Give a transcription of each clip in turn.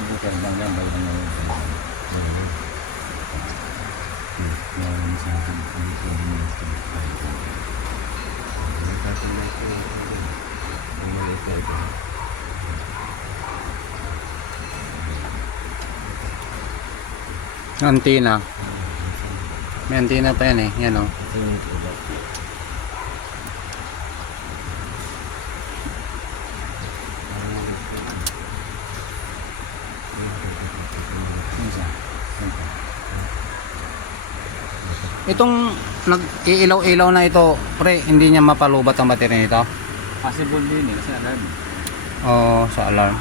ต้องพูดกันบางอย่างไปทางเราอันตีนะแม่นตีนะไปไหนเนี่ยเนาะ Itong nag-iilaw-ilaw na ito, pre, hindi niya mapalubat ang baterya nito? Possible din eh, kasi alam. Oo, sa alarm.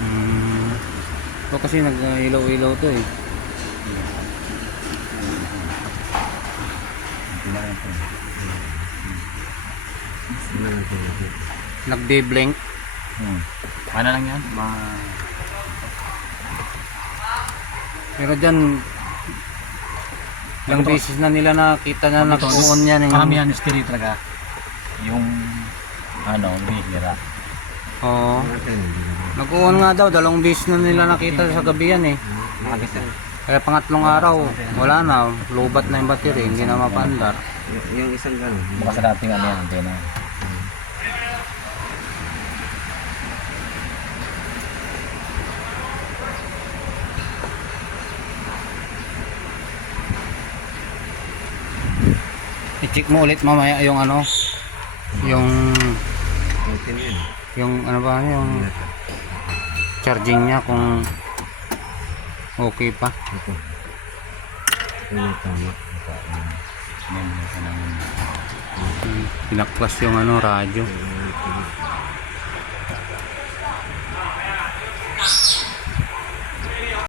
Hmm. Ito kasi nag-ilaw-ilaw to eh. Nagbe-blink. Hmm. Ano lang yan? Ma... Pero dyan, ilang Ito- beses na nila nakita na nag-on yan. Yung, Karamihan mystery talaga. Yung ano, bihira. Oo. Nag-on nga daw, dalawang beses na nila nakita sa gabi yan eh. Nakakita. Kaya pangatlong araw, wala na, lubat na yung battery, hindi na mapandar. yung isang gano'n. Baka sa dating ano yan, antena. I-check mo ulit mamaya yung ano, yung, yung ano ba, yung charging niya kung okay pa. Yan. Pinaklas yung ano, radyo.